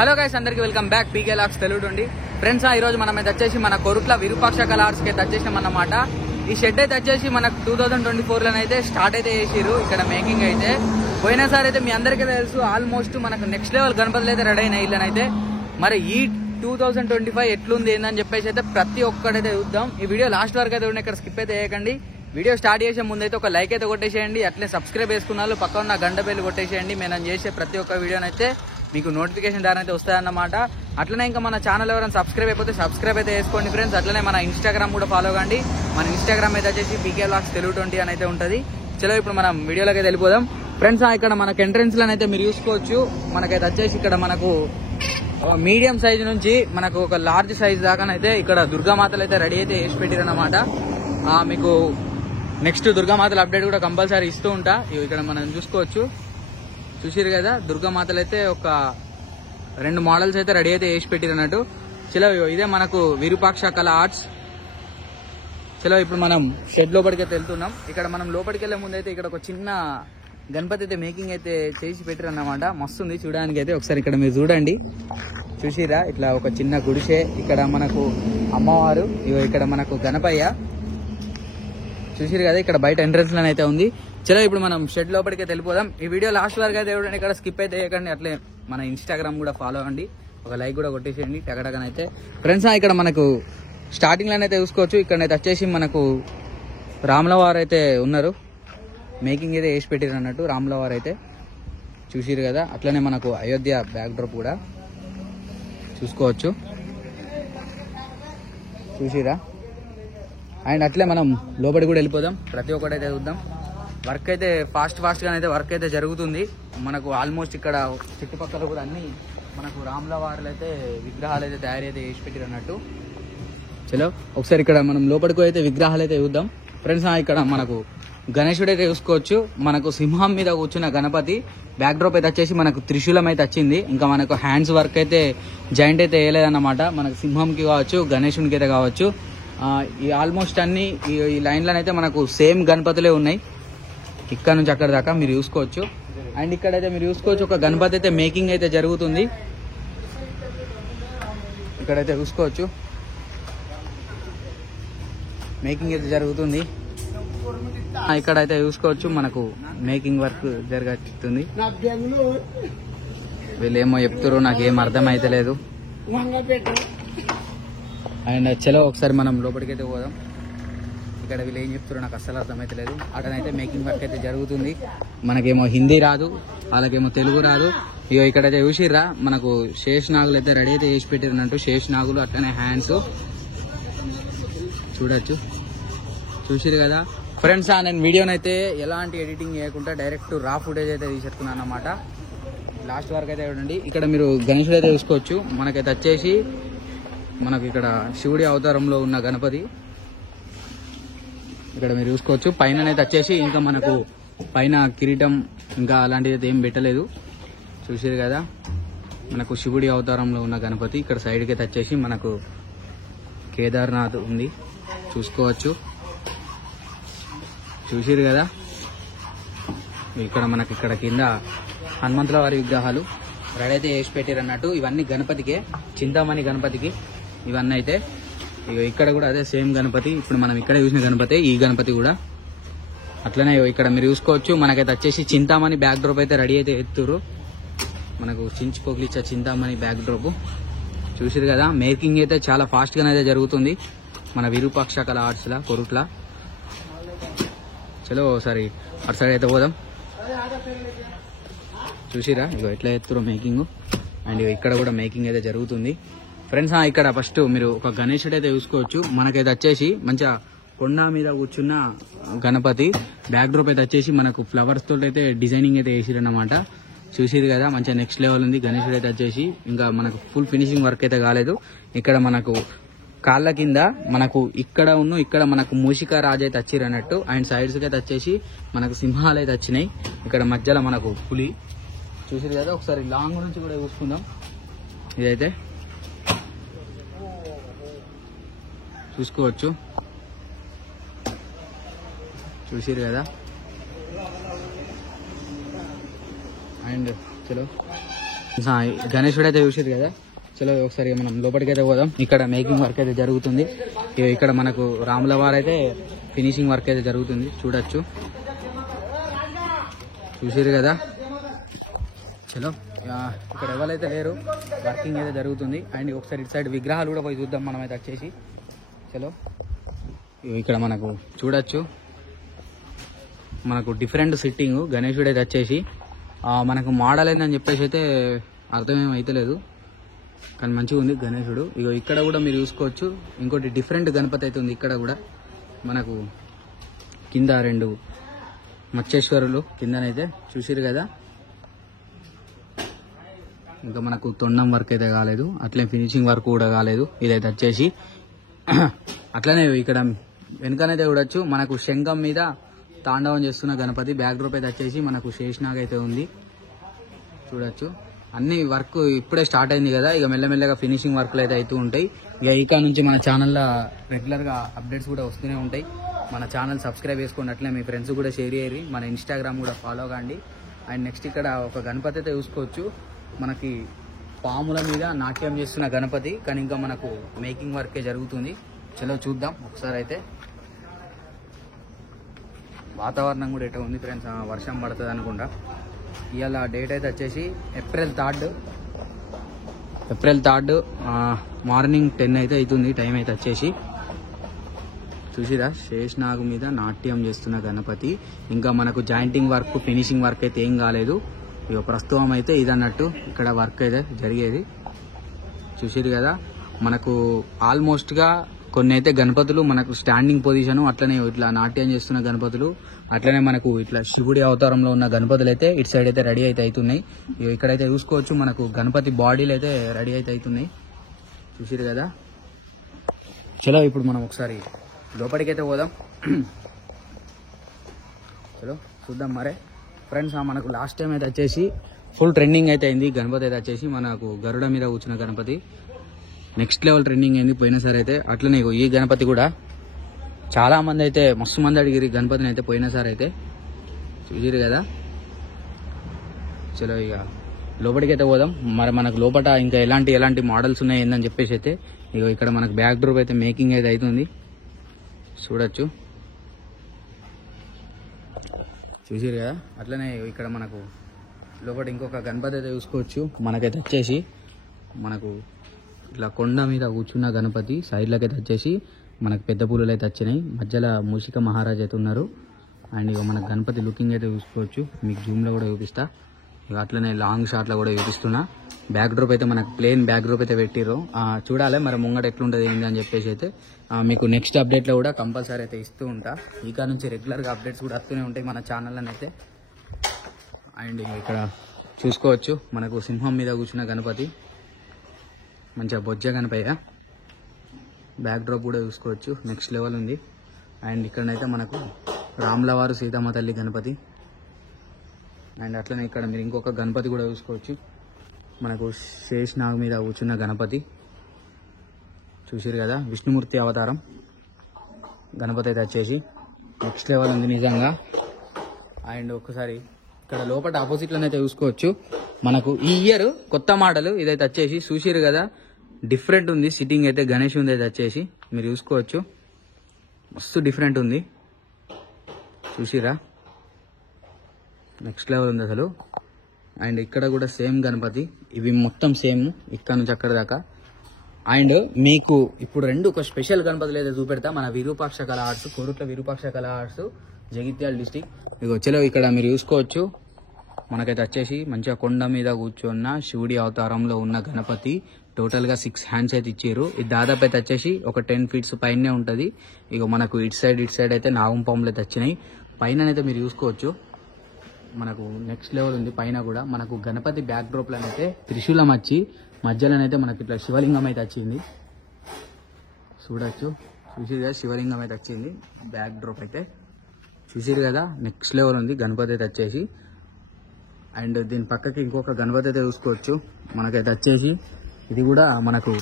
Hello guys, అందరికి welcome back పీకే లాక్స్ తెలుగు అండి. Friends, ఈ రోజు మనం అయితే వచ్చేసి మన కొరుట్ల విరూపాక్ష కళా ఆర్ట్స్ కి వచ్చేసినాం అన్నమాట. ఈ షెడ్ అయితే వచ్చేసి మనకు 2024 అయితే స్టార్ట్ అయితే చేసిరు. ఇక్కడ మేకింగ్ అయితే పోయినసారి అయితే మీ అందరికీ తెలుసు, ఆల్మోస్ట్ మనకు నెక్స్ట్ లెవెల్ గణపతులు అయితే రెడీ అయినాయి ఇళ్ళనైతే. మరి ఈ 2025 ఎట్లుంది ఏందని చెప్పేసి అయితే ప్రతి ఒక్కడైతే చూద్దాం. ఈ వీడియో లాస్ట్ వరకు అయితే ఇక్కడ స్కిప్ అయితే చేయకండి. వీడియో స్టార్ట్ చేసే ముందు అయితే ఒక లైక్ అయితే కొట్టేసేయండి. అట్లే సబ్స్క్రైబ్ చేసుకున్నారు పక్క ఉన్న గంట బెల్ కొట్టేసేయండి. నేను చేసే ప్రతి ఒక్క వీడియోనైతే మీకు నోటిఫికేషన్ ద్వారా అయితే వస్తాయన్నమాట. అట్లనే ఇంకా మన ఛానల్ ఎవరైనా సబ్స్క్రైబ్ అయిపోతే సబ్స్క్రైబ్ అయితే చేసుకోండి ఫ్రెండ్స్. అట్లనే మన ఇన్స్టాగ్రామ్ కూడా ఫాలో కండి. మన ఇన్స్టాగ్రామ్ అయితే వచ్చేసి పీకే లాక్స్ తెలుగు 20 అని అయితే ఉంటుంది. చలో ఇప్పుడు మనం వీడియోలోకి అయితే వెళ్ళిపోదాం ఫ్రెండ్స్. ఇక్కడ మనకు ఎంట్రెన్స్ అయితే మీరు చూసుకోవచ్చు. మనకైతే వచ్చేసి ఇక్కడ మనకు మీడియం సైజ్ నుంచి మనకు ఒక లార్జ్ సైజ్ దాకానైతే ఇక్కడ దుర్గామాతలు అయితే రెడీ అయితే వేసి పెట్టిరన్నమాట. మీకు నెక్స్ట్ దుర్గామాతల అప్డేట్ కూడా కంపల్సరీ ఇస్తూ ఉంటా. ఇక్కడ మనం చూసుకోవచ్చు, చూసిరు కదా, దుర్గామాతలు అయితే ఒక 2 మోడల్స్ అయితే రెడీ అయితే వేసి పెట్టిరన్నట్టు. చలో ఇదే మనకు విరూపాక్ష కళా ఆర్ట్స్. చలో ఇప్పుడు మనం షెడ్ లోపలికి అయితే వెళ్తున్నాం. ఇక్కడ మనం లోపలికి వెళ్లే ముందు అయితే ఇక్కడ ఒక చిన్న గణపతి అయితే మేకింగ్ అయితే చేసి పెట్టిరన్నమాట. మస్తు ఉంది చూడడానికి అయితే. ఒకసారి ఇక్కడ మీరు చూడండి, చూసిరా, ఇట్లా ఒక చిన్న గుడిసె. ఇక్కడ మనకు అమ్మవారు, ఇక్కడ మనకు గణపయ్య, చూసిరు కదా. ఇక్కడ బయట ఎంట్రన్స్ లోనే అయితే ఉంది. చలో ఇప్పుడు మనం షెడ్ లోపలికి అయితే వెళ్ళిపోదాం. ఈ వీడియో లాస్ట్ వరకు అయితే ఇక్కడ స్కిప్ అయితే చేయకండి. అట్లే మన ఇన్స్టాగ్రామ్ కూడా ఫాలో అవ్వండి, ఒక లైక్ కూడా కొట్టేసేయండి టగటగనైతే. ఫ్రెండ్స్, ఇక్కడ మనకు స్టార్టింగ్ లోనైతే చూసుకోవచ్చు. ఇక్కడైతే వచ్చేసి మనకు రాములవారు అయితే ఉన్నారు. మేకింగ్ అయితే వేసి పెట్టిరు అన్నట్టు రాములవారు అయితే, చూసిరు కదా. అట్లనే మనకు అయోధ్య బ్యాక్ డ్రాప్ కూడా చూసుకోవచ్చు, చూసిరా. అండ్ అట్లే మనం లోపలికి కూడా వెళ్ళిపోదాం, ప్రతి ఒక్కటైతే చూద్దాం. వర్క్ అయితే ఫాస్ట్ గా అయితే వర్క్ అయితే జరుగుతుంది. మనకు ఆల్మోస్ట్ ఇక్కడ చుట్టుపక్కల కూడా అన్ని మనకు రాముల వారులు అయితే విగ్రహాలు అయితే తయారు అయితే చేసి పెట్టిరు అన్నట్టు. చలో ఒకసారి ఇక్కడ మనం లోపలికి అయితే విగ్రహాలు అయితే చూద్దాం ఫ్రెండ్స్. ఇక్కడ మనకు గణేశుడు అయితే చూసుకోవచ్చు. మనకు సింహం మీద కూర్చున్న గణపతి. బ్యాక్ డ్రాప్ అయితే వచ్చేసి మనకు త్రిశూలం అయితే వచ్చింది. ఇంకా మనకు హ్యాండ్స్ వర్క్ అయితే జాయింట్ అయితే వేయలేదన్నమాట. మనకు సింహంకి కావచ్చు, గణేశునికి అయితే కావచ్చు. ఈ ఆల్మోస్ట్ అన్ని ఈ లైన్లోనైతే మనకు సేమ్ గణపతులే ఉన్నాయి, ఇక్కడ నుంచి అక్కడ దాకా మీరు చూసుకోవచ్చు. అండ్ ఇక్కడైతే మీరు చూసుకోవచ్చు, ఒక గణపతి అయితే మేకింగ్ అయితే జరుగుతుంది. ఇక్కడైతే చూసుకోవచ్చు మేకింగ్ అయితే జరుగుతుంది. ఇక్కడైతే చూసుకోవచ్చు మనకు మేకింగ్ వర్క్ జరుగుతుంది. వీళ్ళేమో చెప్తారు, నాకేం అర్థం అయితే లేదు. అండ్ చలో ఒకసారి మనం లోపలికి అయితే పోదాం. ఇక్కడ వీళ్ళు ఏం చెప్తారో నాకు అస్సలు అర్థమైతే లేదు. అక్కడైతే మేకింగ్ వర్క్ అయితే జరుగుతుంది. మనకేమో హిందీ రాదు, వాళ్ళకేమో తెలుగు రాదు. ఇగో ఇక్కడైతే చూసిర్రా, మనకు శేషనాగులు అయితే రెడీ అయితే వేసి పెట్టిరన్నట్టు. శేషనాగులు అట్లనే హ్యాండ్స్ చూడొచ్చు, చూసిరు కదా ఫ్రెండ్స్. నేను వీడియోనైతే ఎలాంటి ఎడిటింగ్ చేయకుండా డైరెక్ట్ రా ఫుటేజ్ అయితే తీసేసుకున్నాను అన్నమాట. లాస్ట్ వరకు అయితే చూడండి. ఇక్కడ మీరు గణేశుడు అయితే చూసుకోవచ్చు. మనకైతే వచ్చేసి మనకు ఇక్కడ శివుడి అవతారంలో ఉన్న గణపతి ఇక్కడ మీరు చూసుకోవచ్చు. పైన అయితే వచ్చేసి ఇంకా మనకు పైన కిరీటం ఇంకా అలాంటిది అయితే ఏం పెట్టలేదు, చూసారు కదా. మనకు శివుడి అవతారంలో ఉన్న గణపతి. ఇక్కడ సైడ్కి అయితే వచ్చేసి మనకు కేదార్నాథ్ ఉంది, చూసుకోవచ్చు, చూసారు కదా. ఇక్కడ మనకి ఇక్కడ కింద హనుమంతుల వారి విగ్రహాలు రెడీ అయితే వేసి పెట్టారు అన్నట్టు. ఇవన్నీ గణపతికే, చింతామణి గణపతికి ఇవన్నీ అయితే. ఇక్కడ కూడా అదే సేమ్ గణపతి. ఇప్పుడు మనం ఇక్కడ చూసిన గణపతి, ఈ గణపతి కూడా అట్లనే. ఇక్కడ మీరు చూసుకోవచ్చు, మనకైతే వచ్చేసి చింతామణి బ్యాక్ డ్రాప్ అయితే రెడీ అయితే ఎత్తురు. మనకు చించి పోకిలిచ్చే చింతామణి బ్యాక్ డ్రాప్ చూసారు కదా. మేకింగ్ అయితే చాలా ఫాస్ట్ గానే జరుగుతుంది మన విరూపాక్ష కళా ఆర్ట్స్ లా కొరుట్ల. చలో ఒకసారి అటు సైడ్ అయితే పోదాం. చూసిరా ఇగో ఎట్లా ఎత్తురో మేకింగ్. అండ్ ఇక్కడ కూడా మేకింగ్ అయితే జరుగుతుంది ఫ్రెండ్స్. ఇక్కడ ఫస్ట్ మీరు ఒక గణేశుడు అయితే చూసుకోవచ్చు. మనకైతే వచ్చేసి మంచిగా కొండ మీద కూర్చున్న గణపతి. బ్యాక్ డ్రాప్ అయితే వచ్చేసి మనకు ఫ్లవర్స్ తోటి అయితే డిజైనింగ్ అయితే వేసిరన్నమాట. చూసిరు కదా, మంచిగా నెక్స్ట్ లెవెల్ ఉంది. గణేశుడు అయితే వచ్చేసి ఇంకా మనకు ఫుల్ ఫినిషింగ్ వర్క్ అయితే కాలేదు. ఇక్కడ మనకు కాళ్ళ కింద మనకు ఇక్కడ మనకు మూషిక రాజు అయితే వచ్చిరు అన్నట్టు. అండ్ సైడ్స్ అయితే వచ్చేసి మనకు సింహాలు అయితే వచ్చినాయి. ఇక్కడ మధ్యలో మనకు పులి, చూసిరు కదా. ఒకసారి లాంగ్ నుంచి కూడా చూసుకుందాం. ఇదైతే చూసుకోవచ్చు, చూసిరు కదా. అండ్ చలో గణేశుడు అయితే చూసారు కదా. చలో ఒకసారి మనం లోపలికి అయితే పోదాం. ఇక్కడ మేకింగ్ వర్క్ అయితే జరుగుతుంది. ఇక్కడ మనకు రాముల వారు అయితే ఫినిషింగ్ వర్క్ అయితే జరుగుతుంది, చూడొచ్చు. చూసారు కదా. చలో ఇక్కడ ఎవరైతే లేరు, వర్కింగ్ అయితే జరుగుతుంది. అండ్ ఒకసారి ఇటు సైడ్ విగ్రహాలు కూడా పోయి చూద్దాం మనం అయితే వచ్చేసి. చలో ఇక్కడ మనకు చూడొచ్చు, మనకు డిఫరెంట్ సిట్టింగ్ గణేశుడు అయితే వచ్చేసి మనకు మోడల్ ఏందని చెప్పేసి అయితే అర్థమేం అయితలేదు, కానీ మంచిగా ఉంది గణేశుడు. ఇగో ఇక్కడ కూడా మీరు చూసుకోవచ్చు, ఇంకోటి డిఫరెంట్ గణపతి అయితే ఉంది. ఇక్కడ కూడా మనకు కింద 2 మచ్చేశ్వరులు కిందనైతే చూసిరు కదా. ఇంకా మనకు తొండం వర్క్ అయితే కాలేదు, అట్లే ఫినిషింగ్ వర్క్ కూడా కాలేదు. ఇదైతే వచ్చేసి అట్లనే ఇక్కడ వెనకనైతే చూడొచ్చు, మనకు శంఖం మీద తాండవం చేస్తున్న గణపతి. బ్యాక్ డ్రాప్ అయితే వచ్చేసి మనకు శేషనాగ్ అయితే ఉంది, చూడొచ్చు. అన్ని వర్క్ ఇప్పుడే స్టార్ట్ అయింది కదా, ఇక మెల్లమెల్లగా ఫినిషింగ్ వర్క్లు అయితే అవుతూ ఉంటాయి. ఇక నుంచి మన ఛానల్లో రెగ్యులర్గా అప్డేట్స్ కూడా వస్తూనే ఉంటాయి. మన ఛానల్ సబ్స్క్రైబ్ చేసుకోండి, అట్లే మీ ఫ్రెండ్స్ కూడా షేర్ చేయరు. మన ఇన్స్టాగ్రామ్ కూడా ఫాలో కాండి. అండ్ నెక్స్ట్ ఇక్కడ ఒక గణపతి అయితే చూసుకోవచ్చు, మనకి పాముల మీద నాట్యం చేస్తున్న గణపతి, కానీ ఇంకా మనకు మేకింగ్ వర్కే జరుగుతుంది. చలో చూద్దాం ఒకసారి అయితే. వాతావరణం కూడా ఎట్లా ఉంది ఫ్రెండ్స్, వర్షం పడుతుంది అనుకుంటా. ఇవాళ డేట్ అయితే వచ్చేసి ఏప్రిల్ 3 మార్నింగ్ 10 అయితే అవుతుంది. టైం అయితే వచ్చేసి చూసిరా, శేషనాగు మీద నాట్యం చేస్తున్న గణపతి. ఇంకా మనకు జాయింటింగ్ వర్క్ ఫినిషింగ్ వర్క్ అయితే ఏం కాలేదు. ఇక ప్రస్తుతం అయితే ఇదన్నట్టు ఇక్కడ వర్క్ అయితే జరిగేది. చూసిరు కదా, మనకు ఆల్మోస్ట్గా కొన్ని అయితే గణపతులు మనకు స్టాండింగ్ పొజిషన్, అట్లనే ఇట్లా నాట్యం చేస్తున్న గణపతులు, అట్లనే మనకు ఇట్లా శివుడి అవతారంలో ఉన్న గణపతులు అయితే ఇటు సైడ్ అయితే రెడీ అయితే అవుతున్నాయి. ఇక్కడైతే చూసుకోవచ్చు, మనకు గణపతి బాడీలు అయితే రెడీ అయితే అవుతున్నాయి. చూసిరు కదా. చలో ఇప్పుడు మనం ఒకసారి లోపలికైతే పోదాం. చలో చూద్దాం మరే ఫ్రెండ్స్. మనకు లాస్ట్ టైం అయితే వచ్చేసి ఫుల్ ట్రెండింగ్ అయితే అయింది గణపతి అయితే వచ్చేసి, మనకు గరుడ మీద కూర్చున్న గణపతి నెక్స్ట్ లెవెల్ ట్రెండింగ్ అయింది పోయినసారి అయితే. అట్లనే ఈ గణపతి కూడా చాలా మంది అయితే మస్తు మంది అడిగిరి గణపతిని అయితే పోయినసారి అయితే, చూసిరు కదా. చలో ఇక లోపలికి అయితే పోదాం. మరి మనకు లోపల ఇంకా ఎలాంటి మోడల్స్ ఉన్నాయి ఏందని చెప్పేసి అయితే ఇక ఇక్కడ మనకు బ్యాక్ డ్రాప్ అయితే మేకింగ్ అయితే అవుతుంది, చూడొచ్చు. చూసిరు కదా. అట్లనే ఇక్కడ మనకు లోపల ఇంకొక గణపతి అయితే చూసుకోవచ్చు. మనకైతే వచ్చేసి మనకు ఇట్లా కొండ మీద కూర్చున్న గణపతి, సైడ్లకి అయితే వచ్చేసి మనకు పెద్ద పూలు అయితే వచ్చినాయి. మధ్యలో మూషిక మహారాజ్ అయితే ఉన్నారు. అండ్ ఇక మన గణపతి లుకింగ్ అయితే చూసుకోవచ్చు, మీకు జూమ్లో కూడా చూపిస్తా. ఇక అట్లనే లాంగ్ షాట్లో కూడా చూపిస్తున్నా. బ్యాక్ డ్రాప్ అయితే మనకు ప్లేన్ బ్యాక్ డ్రాప్ అయితే పెట్టిర్రు, చూడాలి మరి ముంగట ఎట్లుంటుంది ఏంటి అని చెప్పేసి అయితే మీకు నెక్స్ట్ అప్డేట్లో కూడా కంపల్సరీ అయితే ఇస్తూ ఉంటా. ఇక నుంచి రెగ్యులర్గా అప్డేట్స్ కూడా వస్తూనే ఉంటాయి మన ఛానల్లో అయితే. అండ్ ఇక్కడ చూసుకోవచ్చు, మనకు సింహం మీద కూర్చున్న గణపతి, మంచిగా బొజ్జ గణపయ్య. బ్యాక్ డ్రాప్ కూడా చూసుకోవచ్చు, నెక్స్ట్ లెవెల్ ఉంది. అండ్ ఇక్కడనైతే మనకు రాముల వారు సీతమ్మ తల్లి గణపతి. అండ్ అట్లనే ఇక్కడ మీరు ఇంకొక గణపతి కూడా చూసుకోవచ్చు, మనకు శేషనాగ్ మీద కూర్చున్న గణపతి. చూసిరు కదా, విష్ణుమూర్తి అవతారం గణపతి అయితే వచ్చేసి నెక్స్ట్ లెవెల్ ఉంది నిజంగా. అండ్ ఒకసారి ఇక్కడ లోపల ఆపోజిట్లోనైతే చూసుకోవచ్చు, మనకు ఈ ఇయర్ కొత్త మోడల్ ఇదైతే వచ్చేసి చూసిరు కదా, డిఫరెంట్ ఉంది సిట్టింగ్ అయితే. గణేష్ ఉంది అయితే వచ్చేసి మీరు చూసుకోవచ్చు, మస్తు డిఫరెంట్ ఉంది, చూసిరా, నెక్స్ట్ లెవెల్ ఉంది అసలు. అండ్ ఇక్కడ కూడా సేమ్ గణపతి, ఇవి మొత్తం సేమ్ ఇక్కడ నుంచి అక్కడ దాకా. అండ్ మీకు ఇప్పుడు ఒక స్పెషల్ గణపతులు అయితే చూపెడతా. మన విరూపాక్ష కళా ఆర్ట్స్, కోరుట్ల విరూపాక్ష కళా ఆర్ట్స్, జగిత్యాల డిస్టిక్. ఇక వచ్చేలో ఇక్కడ మీరు చూసుకోవచ్చు, మనకైతే వచ్చేసి మంచిగా కొండ మీద కూర్చున్న శివుడి అవతారంలో ఉన్న గణపతి. టోటల్గా 6 హ్యాండ్స్ అయితే ఇచ్చారు. ఇది దాదాపు అయితే వచ్చేసి ఒక 10 ఫీట్స్ పైనే ఉంటుంది. ఇక మనకు ఇటు సైడ్ అయితే నాగం పాములు అయితే వచ్చినాయి. పైన అయితే మీరు చూసుకోవచ్చు, మనకు నెక్స్ట్ లెవెల్ ఉంది. పైన కూడా మనకు గణపతి బ్యాక్ డ్రాప్లో అయితే త్రిశూలం వచ్చి మధ్యలోనైతే మనకి ఇట్లా శివలింగం అయితే వచ్చింది, చూడొచ్చు. చూసిరు కదా, శివలింగం అయితే వచ్చింది బ్యాక్ డ్రాప్ అయితే, చూసిరు కదా. నెక్స్ట్ లెవెల్ ఉంది గణపతి అయితే వచ్చేసి. అండ్ దీని పక్కకి ఇంకొక గణపతి అయితే చూసుకోవచ్చు, మనకైతే వచ్చేసి ఇది కూడా మనకు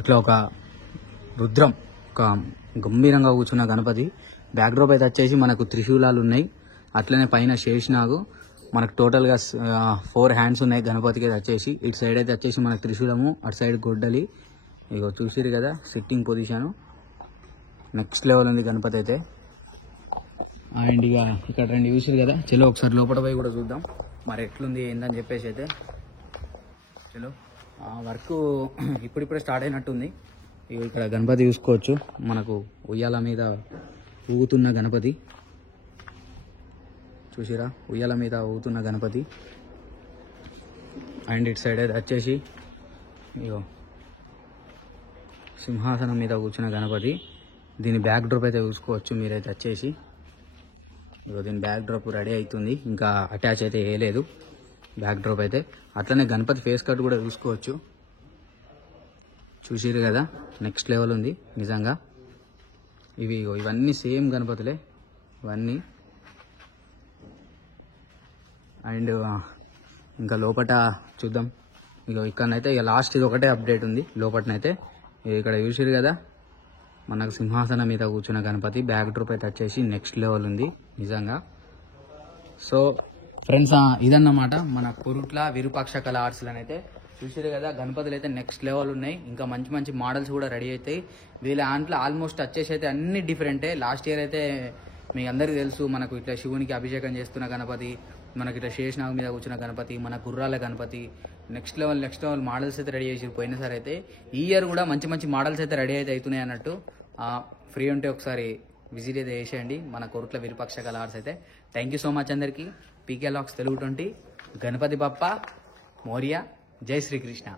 ఇట్లా ఒక రుద్రం, ఒక గంభీరంగా కూర్చున్న గణపతి. బ్యాక్ డ్రాప్ అయితే వచ్చేసి మనకు త్రిశూలాలు ఉన్నాయి, అట్లనే పైన శేషనాగు. మనకు టోటల్గా 4 హ్యాండ్స్ ఉన్నాయి గణపతికి వచ్చేసి. ఇటు సైడ్ అయితే వచ్చేసి మనకు త్రిశూలము, అటు సైడ్ గొడ్డలి. ఇగో చూసిరు కదా సిట్టింగ్ పొజిషను, నెక్స్ట్ లెవెల్ ఉంది గణపతి అయితే. అండ్ ఇక ఇక్కడ 2 చూసిరు కదా. చలో ఒకసారి లోపల పోయి కూడా చూద్దాం మరి ఎట్లుంది ఏందని చెప్పేసి అయితే. చలో వర్క్ ఇప్పుడిప్పుడే స్టార్ట్ అయినట్టుంది. ఇక ఇక్కడ గణపతి చూసుకోవచ్చు, మనకు ఉయ్యాల మీద ఊగుతున్న గణపతి చూసిరా, ఉయ్యాల మీద ఊగుతున్న గణపతి. అండ్ ఇటు సైడ్ అయితే వచ్చేసి ఇగో సింహాసనం మీద కూర్చున్న గణపతి. దీని బ్యాక్ డ్రాప్ అయితే చూసుకోవచ్చు మీరైతే వచ్చేసి. ఇగో దీని బ్యాక్ డ్రాప్ రెడీ అవుతుంది, ఇంకా అటాచ్ అయితే వేయలేదు బ్యాక్ డ్రాప్ అయితే. అట్లనే గణపతి ఫేస్ కట్ కూడా చూసుకోవచ్చు, చూసిరు కదా నెక్స్ట్ లెవెల్ ఉంది నిజంగా. ఇవన్నీ సేమ్ గణపతులే ఇవన్నీ. అండ్ ఇంకా లోపట చూద్దాం. ఇక ఇక్కడనైతే ఇక లాస్ట్ ఇది ఒకటే అప్డేట్ ఉంది లోపటనైతే. ఇక్కడ చూసిరు కదా మనకు సింహాసనం మీద కూర్చున్న గణపతి, బ్యాక్ డ్రాప్ అయితే వచ్చేసి నెక్స్ట్ లెవెల్ ఉంది నిజంగా. సో ఫ్రెండ్స్ ఇదన్నమాట మన కొరుట్ల విరూపాక్ష కళా ఆర్ట్స్లోనైతే చూసారు కదా. గణపతులు అయితే నెక్స్ట్ లెవెల్ ఉన్నాయి, ఇంకా మంచి మంచి మోడల్స్ కూడా రెడీ అవుతాయి. వీళ్ళ దాంట్లో ఆల్మోస్ట్ వచ్చేసి అయితే అన్ని డిఫరెంటే. లాస్ట్ ఇయర్ అయితే మీ అందరికీ తెలుసు మనకు ఇట్లా శివునికి అభిషేకం చేస్తున్న గణపతి, మనకి ఇట్లా శేషనాగు మీద కూర్చున్న గణపతి, మన గుర్రాల గణపతి, నెక్స్ట్ లెవెల్ మోడల్స్ అయితే రెడీ చేసి పోయినసారి అయితే. ఈ ఇయర్ కూడా మంచి మంచి మోడల్స్ అయితే రెడీ అయితే అవుతున్నాయి అన్నట్టు. ఫ్రీ ఉంటే ఒకసారి విజిట్ అయితే చేసేయండి మన కొరుట్ల విరూపాక్ష కళా ఆర్ట్స్ అయితే. థ్యాంక్ యూ సో మచ్ అందరికీ. పీకే లాక్స్ తెలుగు 20 గణపతి బప్ప మోరియా, జై శ్రీకృష్ణ.